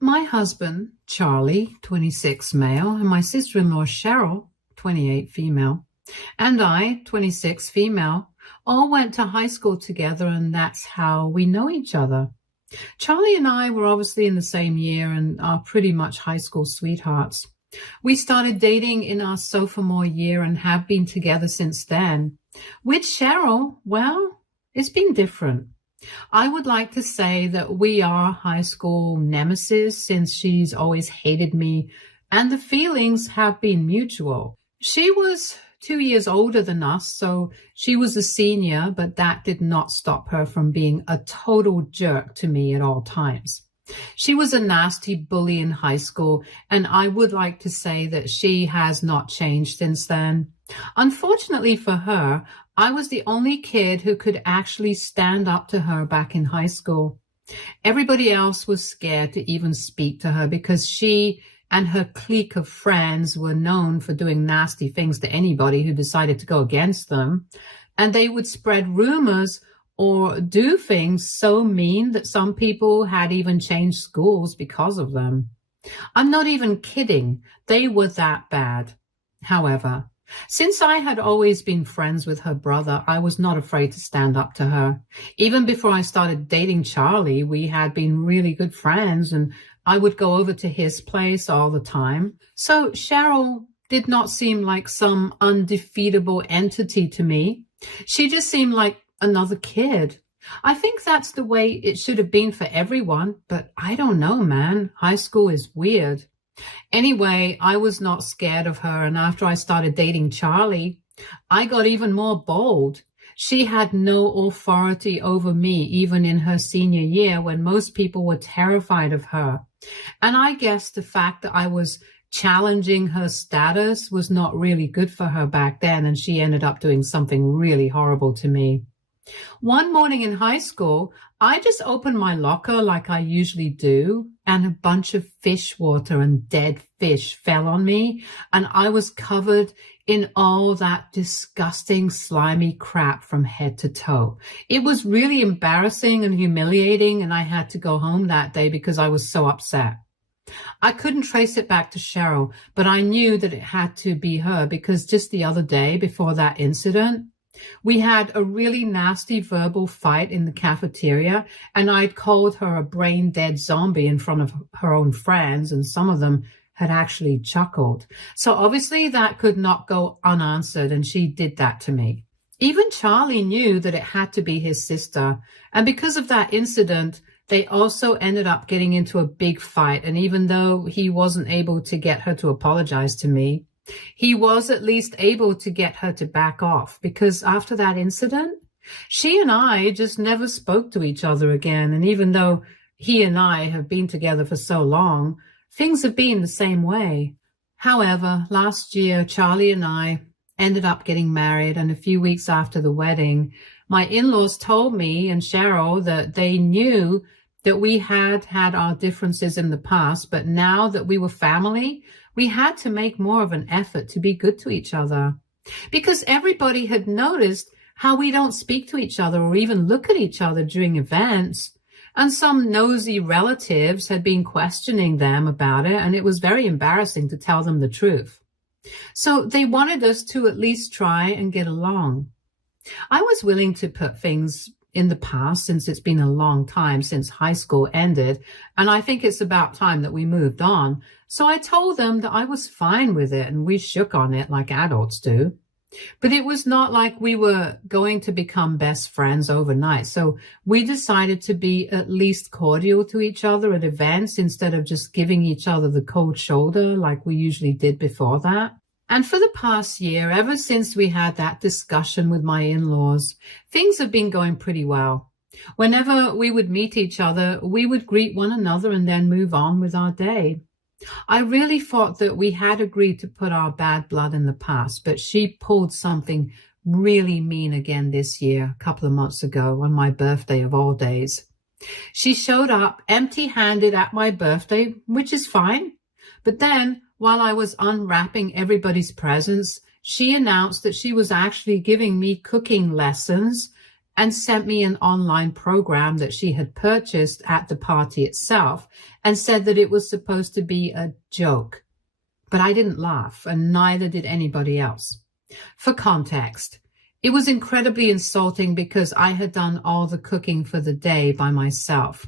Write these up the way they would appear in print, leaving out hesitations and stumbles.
My husband, Charlie, 26 male, and my sister-in-law, Cheryl, 28 female, and I, 26 female, all went to high school together, and that's how we know each other. Charlie and I were obviously in the same year and are pretty much high school sweethearts. We started dating in our sophomore year and have been together since then. With Cheryl, well, it's been different. I would like to say that we are high school nemesis since she's always hated me, and the feelings have been mutual. She was 2 years older than us, so she was a senior, but that did not stop her from being a total jerk to me at all times. She was a nasty bully in high school, and I would like to say that she has not changed since then. Unfortunately for her, I was the only kid who could actually stand up to her back in high school. Everybody else was scared to even speak to her because she and her clique of friends were known for doing nasty things to anybody who decided to go against them. And they would spread rumors or do things so mean that some people had even changed schools because of them. I'm not even kidding. They were that bad. However, since I had always been friends with her brother, I was not afraid to stand up to her. Even before I started dating Charlie, we had been really good friends, and I would go over to his place all the time. So Cheryl did not seem like some undefeatable entity to me. She just seemed like another kid. I think that's the way it should have been for everyone, but I don't know, man. High school is weird. Anyway, I was not scared of her, and after I started dating Charlie, I got even more bold. She had no authority over me, even in her senior year when most people were terrified of her. And I guess the fact that I was challenging her status was not really good for her back then, and she ended up doing something really horrible to me. One morning in high school, I just opened my locker like I usually do, and a bunch of fish water and dead fish fell on me, and I was covered in all that disgusting, slimy crap from head to toe. It was really embarrassing and humiliating, and I had to go home that day because I was so upset. I couldn't trace it back to Cheryl, but I knew that it had to be her because just the other day before that incident, we had a really nasty verbal fight in the cafeteria, and I'd called her a brain-dead zombie in front of her own friends, and some of them had actually chuckled. So obviously that could not go unanswered, and she did that to me. Even Charlie knew that it had to be his sister, and because of that incident, they also ended up getting into a big fight, and even though he wasn't able to get her to apologize to me, he was at least able to get her to back off, because after that incident, she and I just never spoke to each other again. And even though he and I have been together for so long, things have been the same way. However, last year, Charlie and I ended up getting married, and a few weeks after the wedding, my in-laws told me and Cheryl that they knew that we had had our differences in the past, but now that we were family, we had to make more of an effort to be good to each other, because everybody had noticed how we don't speak to each other or even look at each other during events. And some nosy relatives had been questioning them about it, and it was very embarrassing to tell them the truth. So they wanted us to at least try and get along. I was willing to put things in the past since it's been a long time since high school ended, and I think it's about time that we moved on. So I told them that I was fine with it, and we shook on it like adults do. But it was not like we were going to become best friends overnight. So we decided to be at least cordial to each other at events instead of just giving each other the cold shoulder like we usually did before that. And for the past year, ever since we had that discussion with my in-laws, things have been going pretty well. Whenever we would meet each other, we would greet one another and then move on with our day. I really thought that we had agreed to put our bad blood in the past, but she pulled something really mean again this year, a couple of months ago, on my birthday of all days. She showed up empty-handed at my birthday, which is fine. But then, while I was unwrapping everybody's presents, she announced that she was actually giving me cooking lessons and sent me an online program that she had purchased at the party itself and said that it was supposed to be a joke. But I didn't laugh, and neither did anybody else. For context, it was incredibly insulting because I had done all the cooking for the day by myself.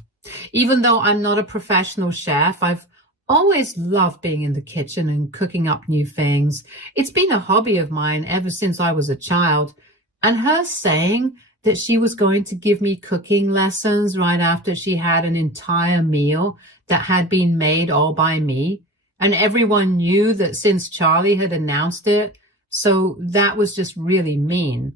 Even though I'm not a professional chef, I've always loved being in the kitchen and cooking up new things. It's been a hobby of mine ever since I was a child. And her saying that she was going to give me cooking lessons right after she had an entire meal that had been made all by me, and everyone knew that since Charlie had announced it, so that was just really mean.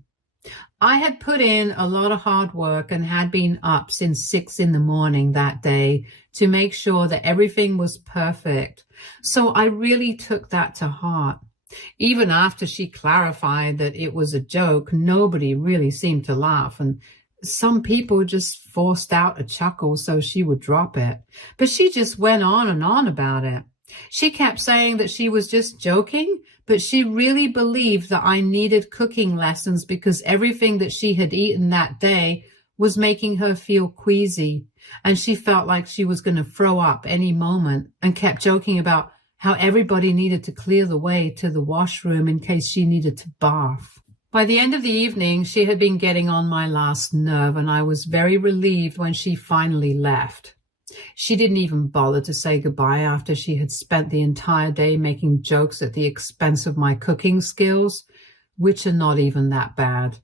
I had put in a lot of hard work and had been up since 6 a.m. that day to make sure that everything was perfect. So I really took that to heart. Even after she clarified that it was a joke, nobody really seemed to laugh, and some people just forced out a chuckle so she would drop it. But she just went on and on about it. She kept saying that she was just joking, but she really believed that I needed cooking lessons because everything that she had eaten that day was making her feel queasy, and she felt like she was going to throw up any moment, and kept joking about how everybody needed to clear the way to the washroom in case she needed to bath. By the end of the evening, she had been getting on my last nerve, and I was very relieved when she finally left. She didn't even bother to say goodbye after she had spent the entire day making jokes at the expense of my cooking skills, which are not even that bad.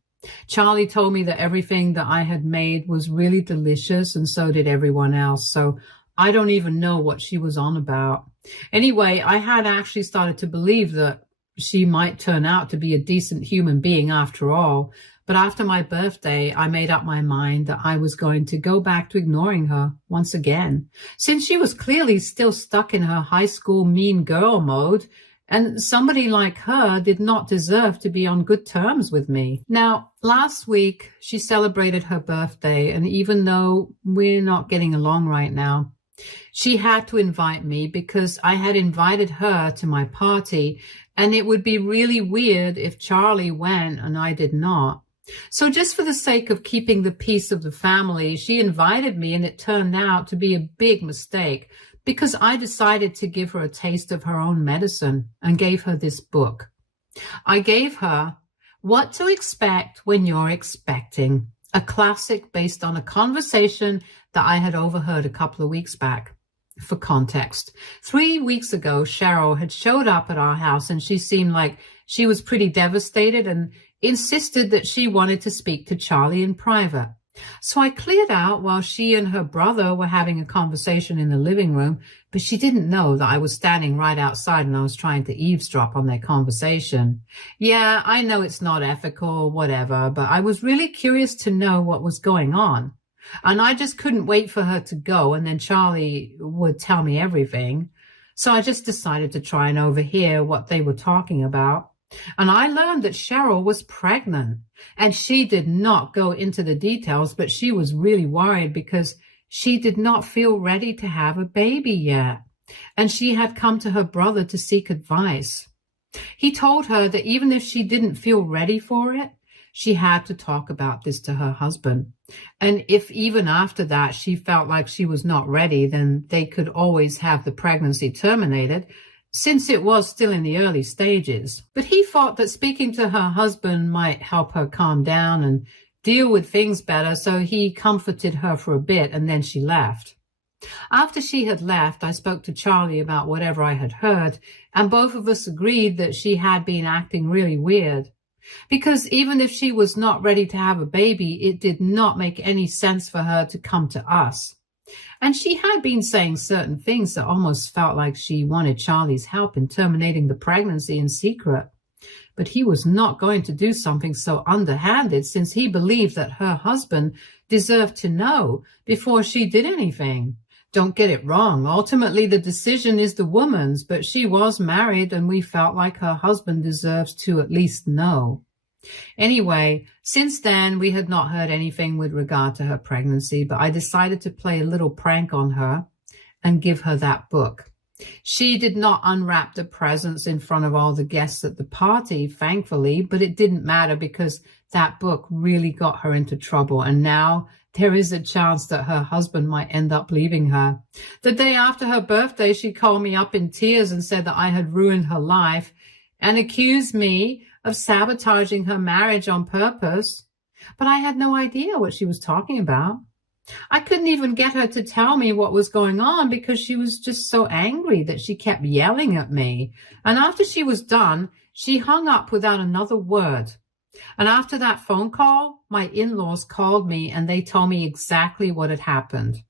Charlie told me that everything that I had made was really delicious, and so did everyone else, so I don't even know what she was on about. Anyway, I had actually started to believe that she might turn out to be a decent human being after all, but after my birthday, I made up my mind that I was going to go back to ignoring her once again, since she was clearly still stuck in her high school mean girl mode, and somebody like her did not deserve to be on good terms with me. Now, last week, she celebrated her birthday, and even though we're not getting along right now, she had to invite me because I had invited her to my party, and it would be really weird if Charlie went and I did not. So just for the sake of keeping the peace of the family, she invited me, and it turned out to be a big mistake because I decided to give her a taste of her own medicine and gave her this book. I gave her What to Expect When You're Expecting, a classic based on a conversation that I had overheard a couple of weeks back. For context, 3 weeks ago, Cheryl had showed up at our house, and she seemed like she was pretty devastated and insisted that she wanted to speak to Charlie in private. So I cleared out while she and her brother were having a conversation in the living room, but she didn't know that I was standing right outside and I was trying to eavesdrop on their conversation. Yeah, I know it's not ethical, whatever, but I was really curious to know what was going on. And I just couldn't wait for her to go, and then Charlie would tell me everything. So I just decided to try and overhear what they were talking about. And I learned that Cheryl was pregnant, and she did not go into the details, but she was really worried because she did not feel ready to have a baby yet. And she had come to her brother to seek advice. He told her that even if she didn't feel ready for it, she had to talk about this to her husband. And if even after that she felt like she was not ready, then they could always have the pregnancy terminated, since it was still in the early stages. But he thought that speaking to her husband might help her calm down and deal with things better, so he comforted her for a bit, and then she left. After she had left, I spoke to Charlie about whatever I had heard, and both of us agreed that she had been acting really weird. Because even if she was not ready to have a baby, it did not make any sense for her to come to us. And she had been saying certain things that almost felt like she wanted Charlie's help in terminating the pregnancy in secret. But he was not going to do something so underhanded, since he believed that her husband deserved to know before she did anything. Don't get it wrong. Ultimately, the decision is the woman's, but she was married, and we felt like her husband deserves to at least know. Anyway, since then, we had not heard anything with regard to her pregnancy, but I decided to play a little prank on her and give her that book. She did not unwrap the presents in front of all the guests at the party, thankfully, but it didn't matter because that book really got her into trouble, and now there is a chance that her husband might end up leaving her. The day after her birthday, she called me up in tears and said that I had ruined her life and accused me of sabotaging her marriage on purpose. But I had no idea what she was talking about. I couldn't even get her to tell me what was going on because she was just so angry that she kept yelling at me. And after she was done, she hung up without another word. And after that phone call, my in-laws called me and they told me exactly what had happened.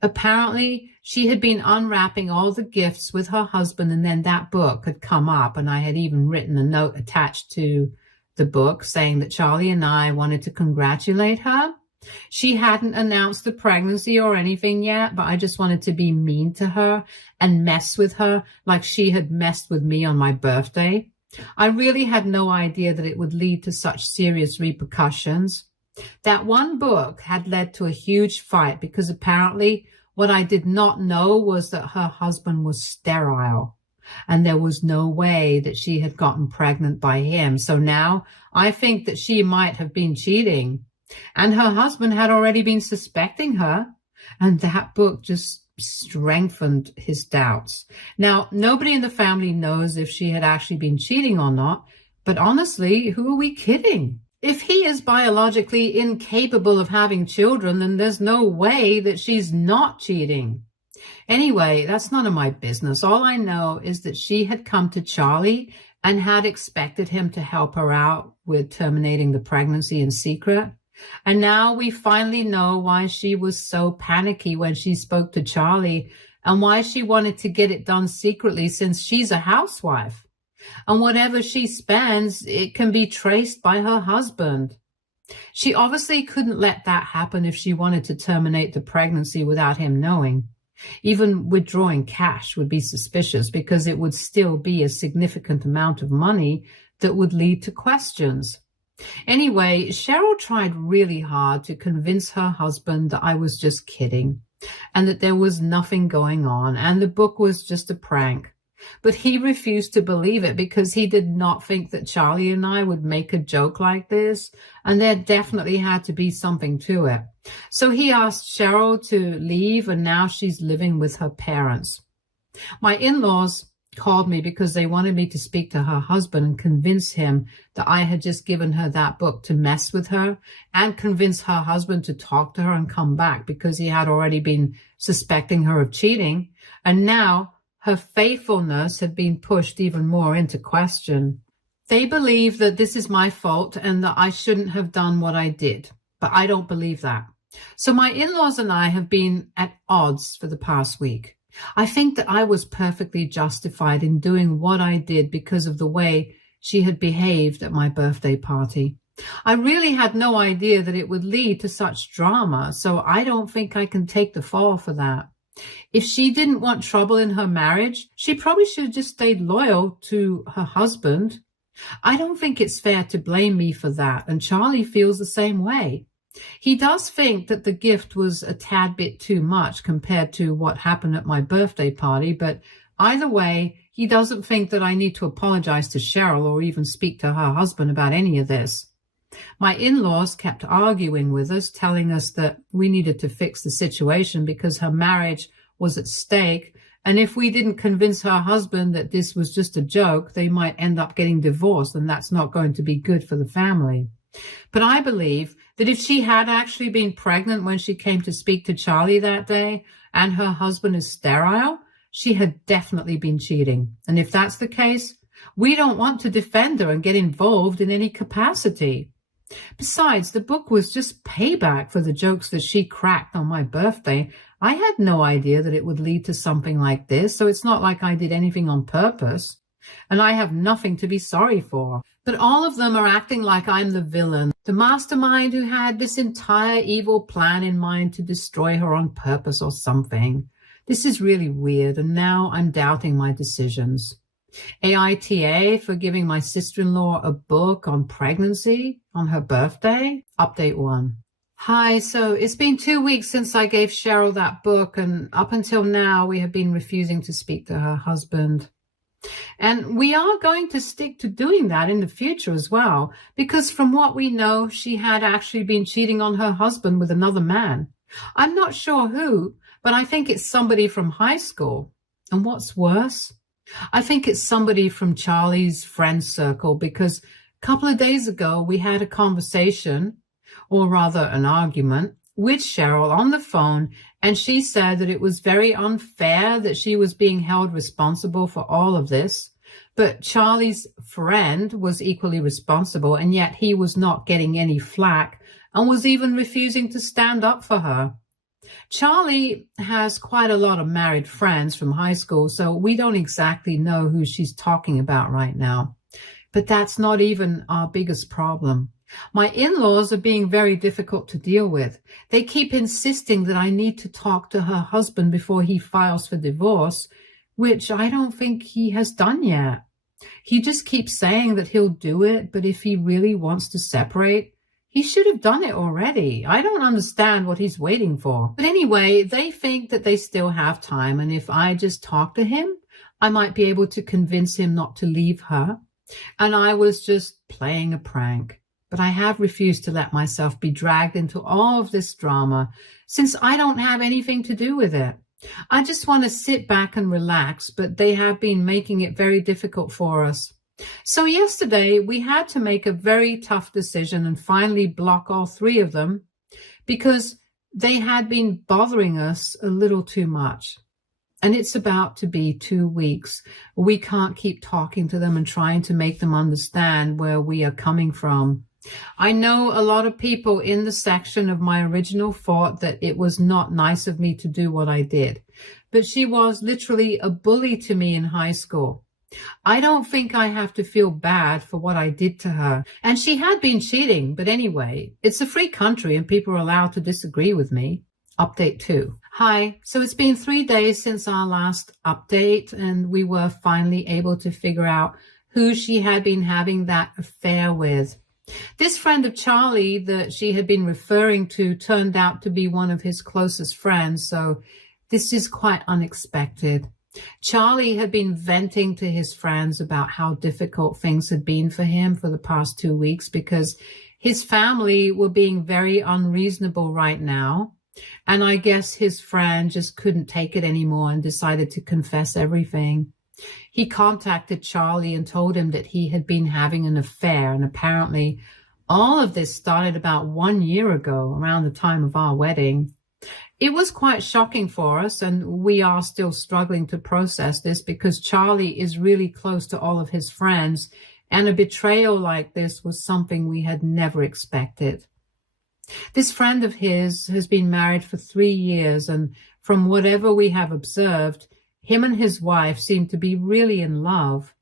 Apparently, she had been unwrapping all the gifts with her husband, and then that book had come up, and I had even written a note attached to the book saying that Charlie and I wanted to congratulate her. She hadn't announced the pregnancy or anything yet, but I just wanted to be mean to her and mess with her like she had messed with me on my birthday. I really had no idea that it would lead to such serious repercussions. That one book had led to a huge fight because apparently what I did not know was that her husband was sterile, and there was no way that she had gotten pregnant by him. So now I think that she might have been cheating, and her husband had already been suspecting her, and that book just strengthened his doubts. Now, nobody in the family knows if she had actually been cheating or not, but honestly, who are we kidding? If he is biologically incapable of having children, then there's no way that she's not cheating. Anyway, that's none of my business. All I know is that she had come to Charlie and had expected him to help her out with terminating the pregnancy in secret. And now we finally know why she was so panicky when she spoke to Charlie and why she wanted to get it done secretly since she's a housewife. And whatever she spends, it can be traced by her husband. She obviously couldn't let that happen if she wanted to terminate the pregnancy without him knowing. Even withdrawing cash would be suspicious because it would still be a significant amount of money that would lead to questions. Anyway, Cheryl tried really hard to convince her husband that I was just kidding and that there was nothing going on and the book was just a prank. But he refused to believe it because he did not think that Charlie and I would make a joke like this, and there definitely had to be something to it. So he asked Cheryl to leave, and now she's living with her parents. My in-laws called me because they wanted me to speak to her husband and convince him that I had just given her that book to mess with her, and convince her husband to talk to her and come back because he had already been suspecting her of cheating, and now her faithfulness had been pushed even more into question. They believe that this is my fault and that I shouldn't have done what I did, but I don't believe that. So my in-laws and I have been at odds for the past week. I think that I was perfectly justified in doing what I did because of the way she had behaved at my birthday party. I really had no idea that it would lead to such drama, so I don't think I can take the fall for that. If she didn't want trouble in her marriage, she probably should have just stayed loyal to her husband. I don't think it's fair to blame me for that, and Charlie feels the same way. He does think that the gift was a tad bit too much compared to what happened at my birthday party, but either way, he doesn't think that I need to apologize to Cheryl or even speak to her husband about any of this. My in-laws kept arguing with us, telling us that we needed to fix the situation because her marriage was at stake, and if we didn't convince her husband that this was just a joke, they might end up getting divorced, and that's not going to be good for the family. But I believe that if she had actually been pregnant when she came to speak to Charlie that day, and her husband is sterile, she had definitely been cheating. And if that's the case, we don't want to defend her and get involved in any capacity. Besides, the book was just payback for the jokes that she cracked on my birthday. I had no idea that it would lead to something like this, so it's not like I did anything on purpose. And I have nothing to be sorry for. But all of them are acting like I'm the villain, the mastermind who had this entire evil plan in mind to destroy her on purpose or something. This is really weird, and now I'm doubting my decisions. AITA for giving my sister-in-law a book on pregnancy on her birthday. Update 1. Hi, so it's been 2 weeks since I gave Cheryl that book, and up until now we have been refusing to speak to her husband. And we are going to stick to doing that in the future as well, because from what we know, she had actually been cheating on her husband with another man. I'm not sure who, but I think it's somebody from high school. And what's worse, I think it's somebody from Charlie's friend circle, because a couple of days ago we had a conversation, or rather an argument, with Cheryl on the phone, and she said that it was very unfair that she was being held responsible for all of this, but Charlie's friend was equally responsible, and yet he was not getting any flack and was even refusing to stand up for her. Charlie has quite a lot of married friends from high school, so we don't exactly know who she's talking about right now. But that's not even our biggest problem. My in-laws are being very difficult to deal with. They keep insisting that I need to talk to her husband before he files for divorce, which I don't think he has done yet. He just keeps saying that he'll do it, but if he really wants to separate, he should have done it already. I don't understand what he's waiting for. But anyway, they think that they still have time, and if I just talk to him, I might be able to convince him not to leave her. And I was just playing a prank. But I have refused to let myself be dragged into all of this drama, since I don't have anything to do with it. I just want to sit back and relax, but they have been making it very difficult for us. So yesterday we had to make a very tough decision and finally block all three of them, because they had been bothering us a little too much. And it's about to be 2 weeks. We can't keep talking to them and trying to make them understand where we are coming from. I know a lot of people in the section of my original thought that it was not nice of me to do what I did, but she was literally a bully to me in high school. I don't think I have to feel bad for what I did to her. And she had been cheating, but anyway, it's a free country and people are allowed to disagree with me. Update 2. Hi, so it's been 3 days since our last update, and we were finally able to figure out who she had been having that affair with. This friend of Charlie that she had been referring to turned out to be one of his closest friends, so this is quite unexpected. Charlie had been venting to his friends about how difficult things had been for him for the past 2 weeks because his family were being very unreasonable right now. And I guess his friend just couldn't take it anymore and decided to confess everything. He contacted Charlie and told him that he had been having an affair, and apparently all of this started about 1 year ago, around the time of our wedding. It was quite shocking for us, and we are still struggling to process this because Charlie is really close to all of his friends, and a betrayal like this was something we had never expected. This friend of his has been married for 3 years, and from whatever we have observed, him and his wife seem to be really in love.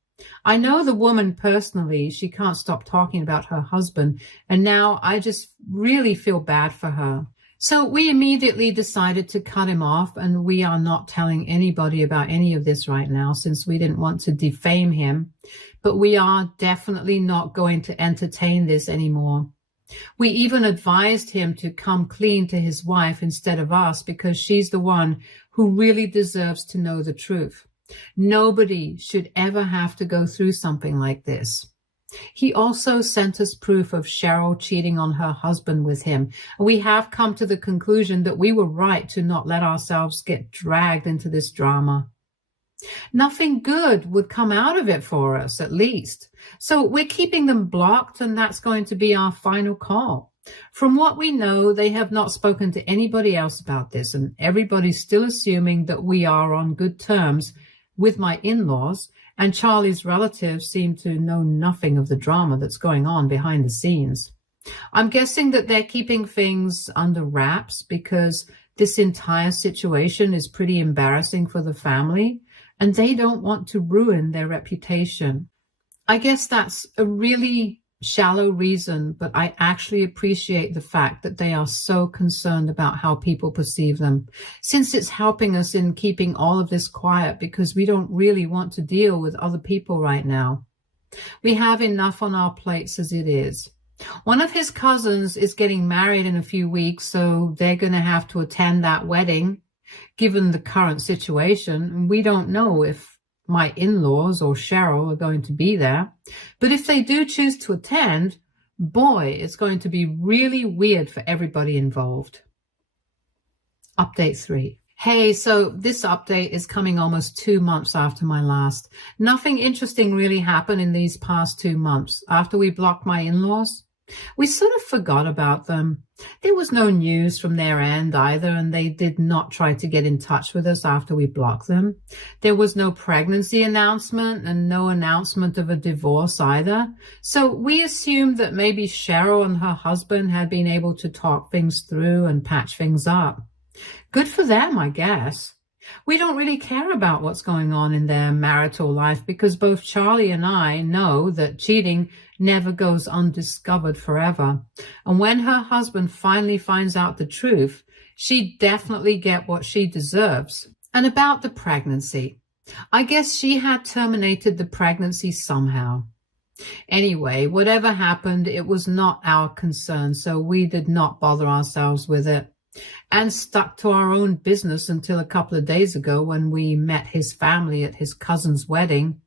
I know the woman personally. She can't stop talking about her husband, and now I just really feel bad for her. So we immediately decided to cut him off, and we are not telling anybody about any of this right now since we didn't want to defame him. But we are definitely not going to entertain this anymore. We even advised him to come clean to his wife instead of us because she's the one who really deserves to know the truth. Nobody should ever have to go through something like this. He also sent us proof of Cheryl cheating on her husband with him. We have come to the conclusion that we were right to not let ourselves get dragged into this drama. Nothing good would come out of it for us, at least. So we're keeping them blocked, and that's going to be our final call. From what we know, they have not spoken to anybody else about this, and everybody's still assuming that we are on good terms with my in-laws, and Charlie's relatives seem to know nothing of the drama that's going on behind the scenes. I'm guessing that they're keeping things under wraps because this entire situation is pretty embarrassing for the family, and they don't want to ruin their reputation. I guess that's a really shallow reason, but I actually appreciate the fact that they are so concerned about how people perceive them, since it's helping us in keeping all of this quiet because we don't really want to deal with other people right now. We have enough on our plates as it is. One of his cousins is getting married in a few weeks, so they're going to have to attend that wedding. Given the current situation, we don't know if my in-laws or Cheryl are going to be there. But if they do choose to attend, boy, it's going to be really weird for everybody involved. Update 3. Hey, so this update is coming almost 2 months after my last. Nothing interesting really happened in these past 2 months. After we blocked my in-laws, we sort of forgot about them. There was no news from their end either, and they did not try to get in touch with us after we blocked them. There was no pregnancy announcement and no announcement of a divorce either. So we assumed that maybe Cheryl and her husband had been able to talk things through and patch things up. Good for them, I guess. We don't really care about what's going on in their marital life because both Charlie and I know that cheating never goes undiscovered forever. And when her husband finally finds out the truth, she definitely get what she deserves. And about the pregnancy, I guess she had terminated the pregnancy somehow. Anyway, whatever happened, it was not our concern, so we did not bother ourselves with it and stuck to our own business until a couple of days ago when we met his family at his cousin's wedding.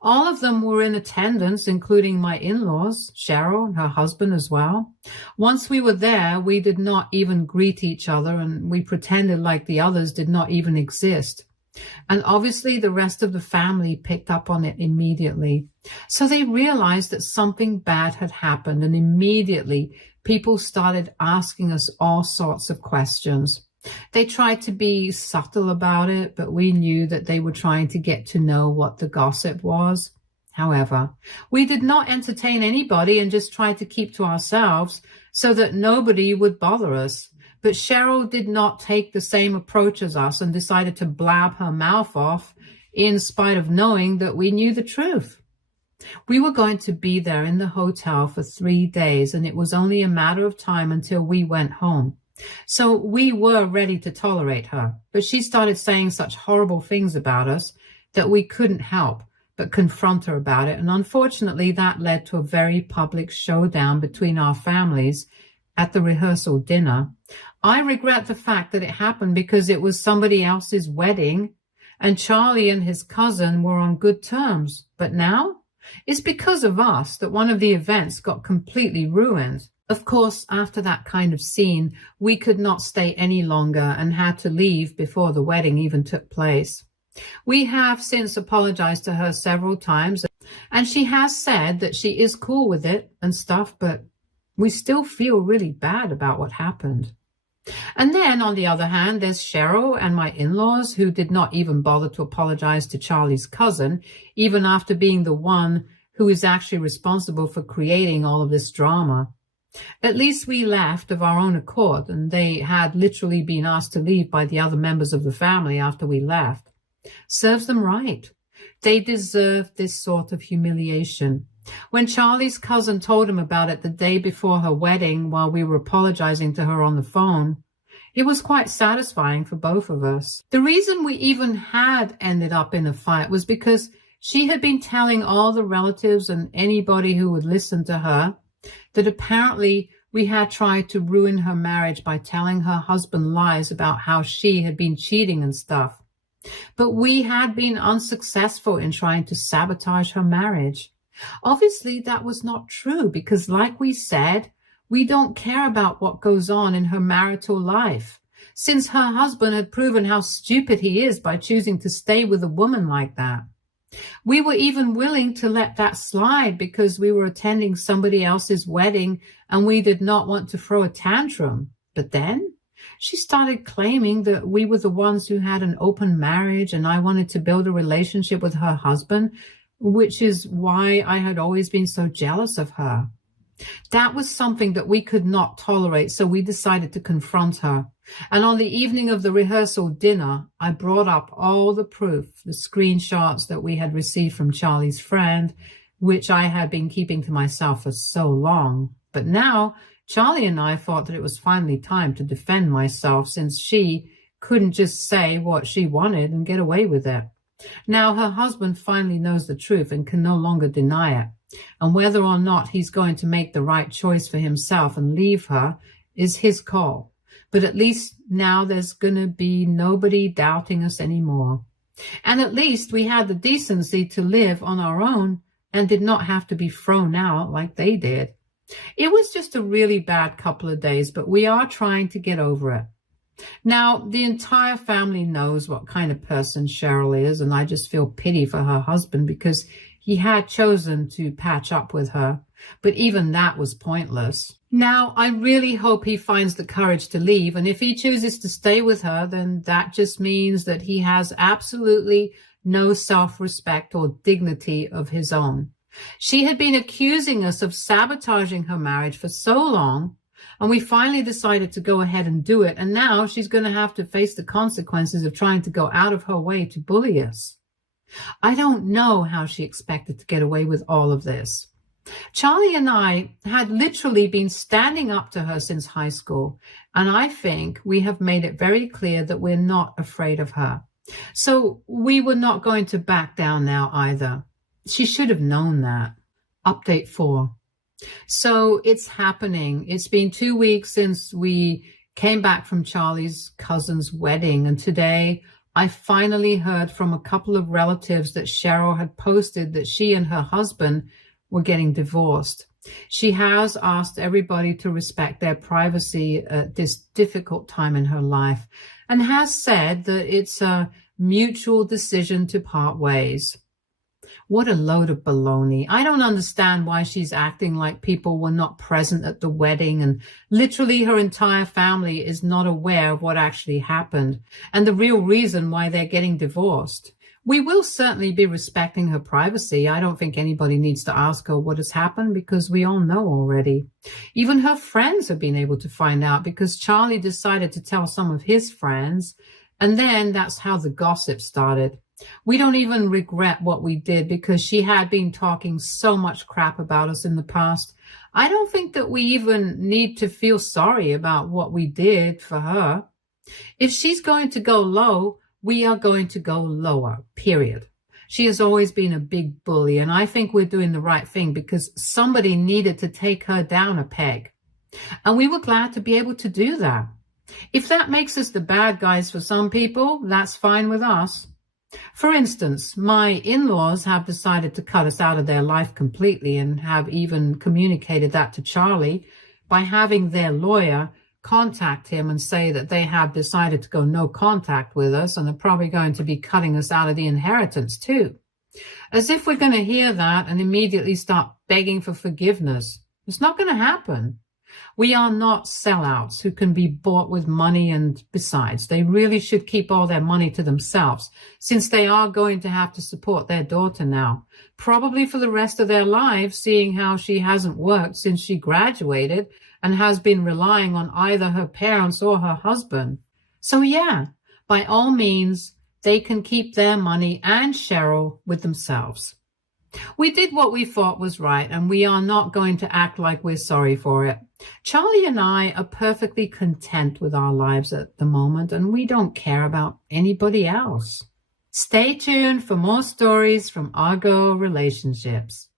All of them were in attendance, including my in-laws, Cheryl and her husband as well. Once we were there, we did not even greet each other, and we pretended like the others did not even exist. And obviously the rest of the family picked up on it immediately. So they realized that something bad had happened, and immediately people started asking us all sorts of questions. They tried to be subtle about it, but we knew that they were trying to get to know what the gossip was. However, we did not entertain anybody and just tried to keep to ourselves so that nobody would bother us. But Cheryl did not take the same approach as us and decided to blab her mouth off in spite of knowing that we knew the truth. We were going to be there in the hotel for 3 days, and it was only a matter of time until we went home. So we were ready to tolerate her, but she started saying such horrible things about us that we couldn't help but confront her about it. And unfortunately, that led to a very public showdown between our families at the rehearsal dinner. I regret the fact that it happened because it was somebody else's wedding and Charlie and his cousin were on good terms. But now it's because of us that one of the events got completely ruined. Of course, after that kind of scene, we could not stay any longer and had to leave before the wedding even took place. We have since apologized to her several times, and she has said that she is cool with it and stuff, but we still feel really bad about what happened. And then, on the other hand, there's Cheryl and my in-laws who did not even bother to apologize to Charlie's cousin, even after being the one who is actually responsible for creating all of this drama. At least we left of our own accord, and they had literally been asked to leave by the other members of the family after we left. Serves them right. They deserve this sort of humiliation. When Charlie's cousin told him about it the day before her wedding while we were apologizing to her on the phone, it was quite satisfying for both of us. The reason we even had ended up in a fight was because she had been telling all the relatives and anybody who would listen to her that apparently we had tried to ruin her marriage by telling her husband lies about how she had been cheating and stuff. But we had been unsuccessful in trying to sabotage her marriage. Obviously, that was not true because, like we said, we don't care about what goes on in her marital life, since her husband had proven how stupid he is by choosing to stay with a woman like that. We were even willing to let that slide because we were attending somebody else's wedding and we did not want to throw a tantrum. But then she started claiming that we were the ones who had an open marriage and I wanted to build a relationship with her husband, which is why I had always been so jealous of her. That was something that we could not tolerate, so we decided to confront her. And on the evening of the rehearsal dinner, I brought up all the proof, the screenshots that we had received from Charlie's friend, which I had been keeping to myself for so long. But now, Charlie and I thought that it was finally time to defend myself, since she couldn't just say what she wanted and get away with it. Now her husband finally knows the truth and can no longer deny it. And whether or not he's going to make the right choice for himself and leave her is his call. But at least now there's going to be nobody doubting us anymore. And at least we had the decency to live on our own and did not have to be thrown out like they did. It was just a really bad couple of days, but we are trying to get over it. Now, the entire family knows what kind of person Cheryl is, and I just feel pity for her husband because he had chosen to patch up with her, but even that was pointless. Now, I really hope he finds the courage to leave, and if he chooses to stay with her, then that just means that he has absolutely no self-respect or dignity of his own. She had been accusing us of sabotaging her marriage for so long, and we finally decided to go ahead and do it, and now she's going to have to face the consequences of trying to go out of her way to bully us. I don't know how she expected to get away with all of this. Charlie and I had literally been standing up to her since high school, and I think we have made it very clear that we're not afraid of her. So we were not going to back down now either. She should have known that. Update 4. So it's happening. It's been 2 weeks since we came back from Charlie's cousin's wedding, and today I finally heard from a couple of relatives that Cheryl had posted that she and her husband were getting divorced. She has asked everybody to respect their privacy at this difficult time in her life and has said that it's a mutual decision to part ways. What a load of baloney. I don't understand why she's acting like people were not present at the wedding, and literally her entire family is not aware of what actually happened and the real reason why they're getting divorced. We will certainly be respecting her privacy. I don't think anybody needs to ask her what has happened because we all know already. Even her friends have been able to find out because Charlie decided to tell some of his friends, and then that's how the gossip started. We don't even regret what we did because she had been talking so much crap about us in the past. I don't think that we even need to feel sorry about what we did for her. If she's going to go low, we are going to go lower, period. She has always been a big bully, and I think we're doing the right thing because somebody needed to take her down a peg. And we were glad to be able to do that. If that makes us the bad guys for some people, that's fine with us. For instance, my in-laws have decided to cut us out of their life completely and have even communicated that to Charlie by having their lawyer contact him and say that they have decided to go no contact with us and are probably going to be cutting us out of the inheritance too. As if we're going to hear that and immediately start begging for forgiveness. It's not going to happen. We are not sellouts who can be bought with money, and besides, they really should keep all their money to themselves since they are going to have to support their daughter now, probably for the rest of their lives, seeing how she hasn't worked since she graduated and has been relying on either her parents or her husband. So yeah, by all means, they can keep their money and Cheryl with themselves. We did what we thought was right, and we are not going to act like we're sorry for it. Charlie and I are perfectly content with our lives at the moment, and we don't care about anybody else. Stay tuned for more stories from Argo Relationships.